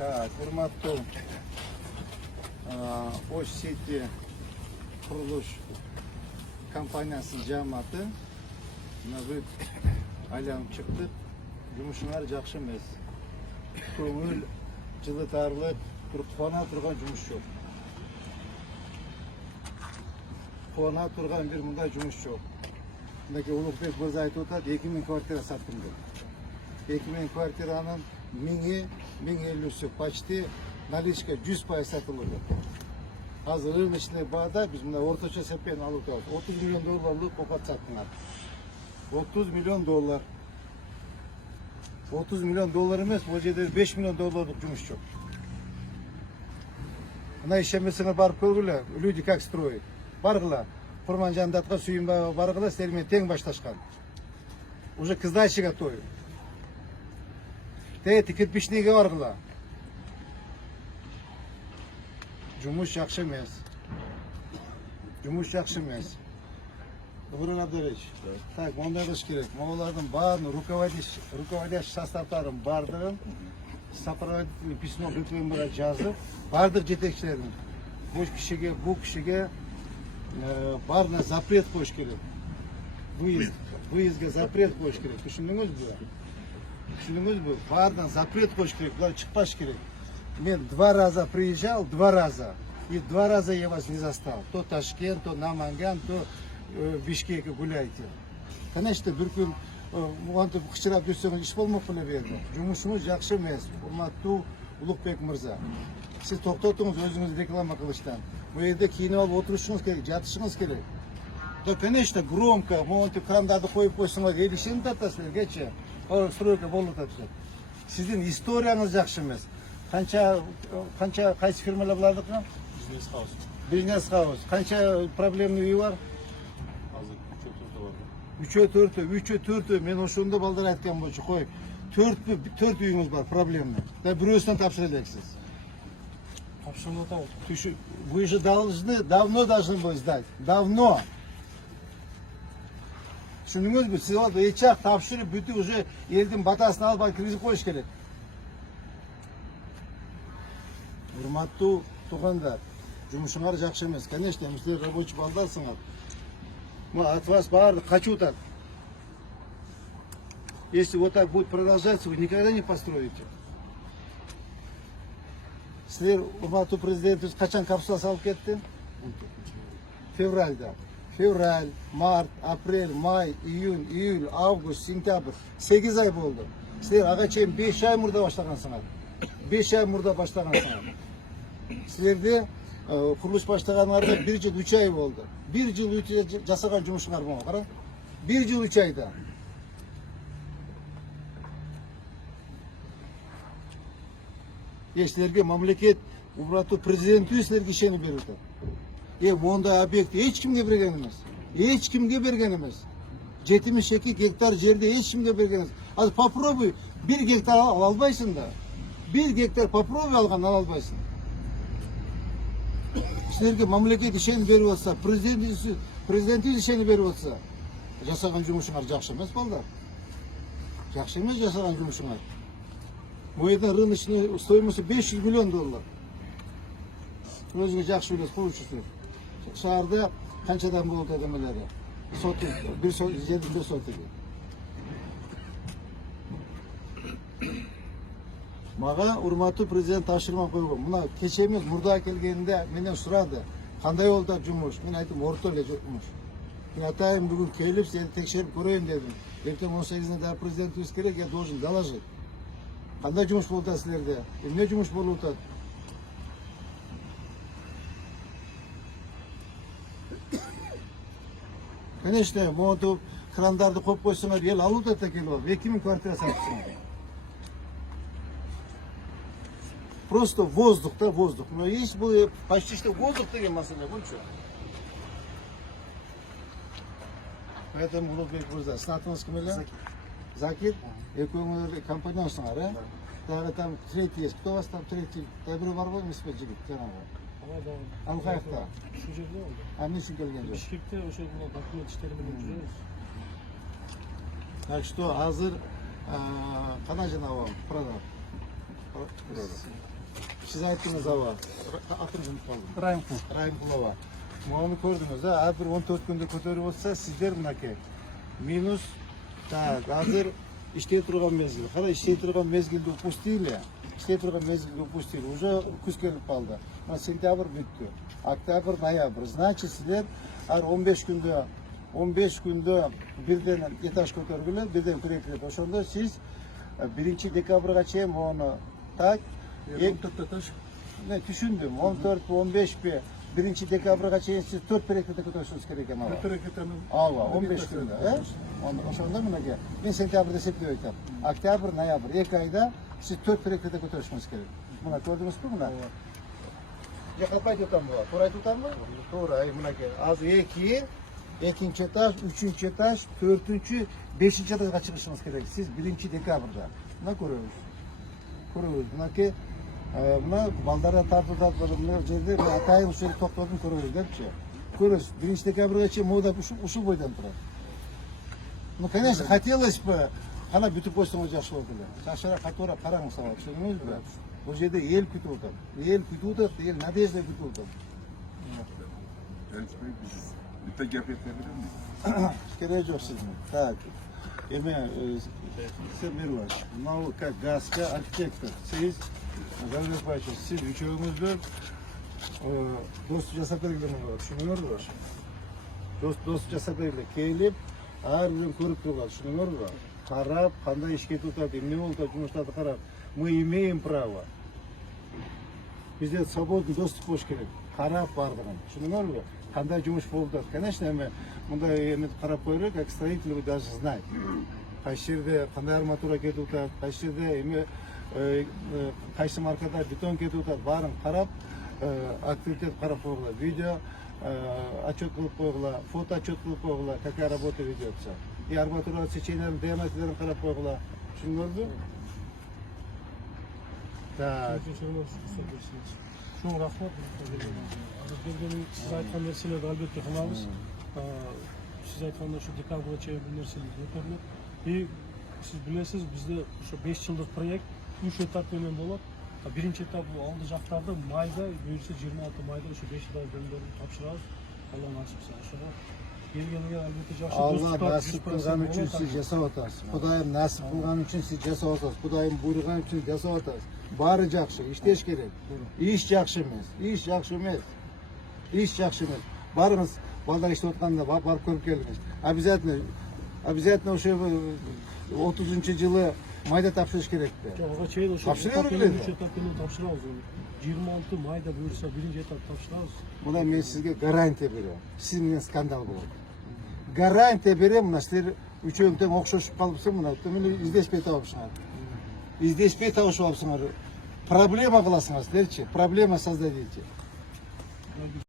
Так, урматтуу Ош Сити курулуш компаниясынын жааматы мына бүт айланып чыктык. Жумушуңар жакшы эмес. Көңүл жылытарлык, кубана турган жумуш жок. Кубана турган бир мындай жумуш жок. Мынакей Улукбек мырза айтып атат, 2000 квартира саттым деп. 2000 квартиранын 1050'сі почти наличка 100% сатылды. Азыр рыночный баада биз мына орточо сепен алып турабыз. 30 миллион долларлык копат саттыңар. 30 миллион доллар. 30 миллион доллар эмес, бул жерде 5 миллион долларлык жумуш жок. Мына ишенбесеңер барып көргүлө, люди как строят. Баргыла, Курманжандатка Сүйүнбаева баргыла, силер менен тең башташкан. Уже к сдаче готовы. Тети кирпичниге баргыла. Жумуш жакшы эмес. Жумуш жакшы эмес. Нурлан Абдулович, так, мондай кылыш керек. Могулардын баарын руководящий составдарын бардыгын сопроводительный письмо ГКМБга жазып, бардык жетекчилердин бул кишиге баарына запрет коюш керек. Выездге запрет коюш керек. Түшүндүңүзбү? Түшүндүңүзбү? Баарына запрет коюш керек. Булар чыкпаш керек. Мен 2 раза приезжал, 2 раза. И 2 раза я вас не застал. То Ташкент, то Наманган, то в Бишкеке гуляйте. Конечно, бир күн антип кычырап жүрсөңүз иш болмок беле бу жерде. Жумушуңуз жакшы эмес. Урматтуу Улукбек мырза. Сиз токтотуңуз өзүңүз реклама кылыштан. Бу жерде кийинип алып отурушуңуз керек, жатышыңыз керек. Да, конечно, громко, монтип крандарды коюп койсоңор элишени тартасыздар, стройка болуп атат. Сиздин историяңыз жакшы эмес. Канча кайсы фирмалар булардыкы? Бизнес хаус. Канча проблемный үй бар? Азыр 3-4 мен ошондо балдар айткан болчу, кой. 4 үйүңүз бар проблемный. Да бирөөсүнөн тапшыра элексиз. Вы же давно должны были сдать. Давно. Түшүндүңүзбү? Сиз вот эчак тапшырып бүтүп уже элдин батасын алып киргизип коюш керек. Урматтуу туугандар, жумушуңар жакшы эмес. Конечно, силер рабочий балдарсыңар. От вас баары качып атат. Если вот так будет продолжаться, вы никогда не построите. Силер урматтуу президентибиз качан капсула салып кетти? Февральда. Февраль, март, апрель, май, июнь, июль, август, сентябрь. 8 ай болду. Силер ага чейин 5 ай мурда баштагансыңар. 5 ай мурда баштагансыңар. Силерде курулуш баштаганыңарга 1 жыл 3 ай болду. 1 жыл 3 ай жасаган жумушуңар болду, кара. 1 жыл 3 айда. Силерге мамлекет, урматтуу президентибиз силерге ишенип берип атат. Мондай объект эч кимге берген эмес. Эч кимге берген эмес. 72 гектар жерде эч кимге берген эмес. Ал попробуй 1 гектар ала албайсың да. 1 гектар попробуй алган ала албайсың. Силерге мамлекет ишенип берип атса, президентибиз ишенип берип атса, жасаган жумушуңар жакшы эмес балдар. Жакшы эмес жасаган жумушуңар. Бул жерде рыночный стоимости 500 миллион доллар. Өзүңүз жакшы билесиз, коюучусуз. Шаарда канчадан болот адамдары? Соты, бир жердин бир соты. Мага урматтуу президент тапшырма койгон. Мына кече эмес, мурда келгенде менен сурады. Кандай болду жумуш? Мен айттым, орто эле жумуш. Мен атайын бүгүн келип, сени текшерип көрөйүн дедим. Эртең 18-нде президентибиз керек, я должен доложить. Кандай жумуш болду силерде? Эмне жумуш болуп атат? Конечно, монтип крандарды коюп койсоңор, эл алып атат келип алып. 2000 квартира сатыпсыңар. Просто воздух, да, воздух. Но есть было почти что воздух деген маселе, buncha. Поэтому Улукбек мырза, сиздин атыңыз ким эле? Закир. Экөөңөр компаньонсуңар, э? Дагы там третий есть. Кто у вас там третий? Бирөө бар го, эмеспи жигит жанагы? Ал каякта? Ушул жерде болду. Эмне үчүн келген жок? Бишкекте ошол документ иштери менен жүрөбүз. Так что азыр кандай жанагы продав? Siz ayttınız aba. Atırgın kaldı. Райымқұл. Райымқұлова. Оны көрдіңіз, әрбір 14 күнде көтеріп отырса, сіздер мынакей. Минус, так, азыр іштей тұрған мезгіл. Қара, іштей тұрған мезгілді упустили. Іштей тұрған мезгілді упустили. Уже күз келіп қалды. Сентябрь бүтті. Октябрь, ноябрь. Значит, сіздер әр 15 күнде бірден этаж көтергілі, бірден күрекіледі. Ошонда сіз 1 декабрға чейін оны так, 14 этаж. Ne düşündüm 14 15 bir 1 dekabrga çeyin siz 4 perekete kötürürsünüz gereken ama. Ava 15 günde. Oşonda mı ne? Ben sentyabrda septiyoytam. Oktyabr, noyabr 2 ayda siz 4 perekete kötürürsünüz gerek. Buna gördünüz mü buna? Ya kapay tutan bu. Toray tutan mı? Toray buna ki az 2 ikinci etaj, üçüncü etaj, dördüncü, beşinci etaja çıkışınız gerek. Siz 1 dekabrda. Ne görüyoruz? Görüyoruz. Buna ki buna baldarda tartып mına жерде атайын ушул токтодун көрөбүз депчи. Көрөбүз. 1 декабрга чейин мода ушул бойдон турат. Ну, конечно, хотелось бы, ана бүтүп койсоңуз жакшы болот эле. Жашара катуура караңыз сага, түшүндүңүзбү? Бул жерде эл күтүп атат. Эл күтүп атат, эл надежда күтүп атат. Bitta gap aytabilir miyim? Kerak жок сиздин. Так. Эме Семирваш, мынау как газка архитектор. Сиз Жанбек Байчу, siz üçөөңүздөр доступ жасап бергиле муну. Түшүнүңөрбү? Доступ жасап бергиле. Келип, ар бирин көрүп турган, түшүнүңөрбү? Карап, кандай иш кетип атат, эмне болуп атат, жумуштарды карап. Мы имеем право. Бизде свободный доступ болуш керек. Карап бардыгын. Түшүнүңөрбү? Кандай жумуш болуп атат. Конечно, эми мындай эми карап койрок, как строитель вы даже знаете. Кайсы жерде кандай арматура кетип атат, кайсы жерде эми кайсы маркада бетон кетип атат, баарын карап, активитет карап койгула, видео отчет кылып койгула, фото отчет кылып койгула, какая работа ведется. И арматура сеченияларын, диаметрлерин карап койгула. Түшүндүңүзбү? Так. Шуң рахмат. Siz aytқан нерселерди албетте кылабыз. Siz айткандай ушу декабрга чейин бул нерселер көтөрүлөт. И siz билесиз, бизде ушу 5 жылдык проект 3 этап менен болот. Биринчи этап бул алды жактарды майда, буюрса 26 майда ушу 5 этап жөндөрүн тапшырабыз. Алла насип кылса ошого. Келгенге албетте жакшы Allah nasip kılgan için siz жасап атасыз. Кудайым насip kılgan için siz жасап атасыз. Кудайым буйруган için жасап атасыз. Баары жакшы, иштеш керек. Иш жакшы эмес. Иш жакшы эмес. Иш жакшы эмес. Барыңыз, балдар иштеп атканда барып көрүп келиңиз. Обязательно ошо 30-жылы майда тапшырыш керек да. Ага чейин ошо Тапшыра берилет. 3 этап менен тапшырабыз. 26 майда буюрса биринчи этап тапшырабыз. Мына мен сизге гарантия берем. Сиз менен скандал болот. Гарантия берем, мына силер үчөөң тең окшошуп калыпсың, мына мени издешпей табышыңар. Издешпей табышып алыпсыңар. Проблема кыласыңар силерчи. Проблема создадите.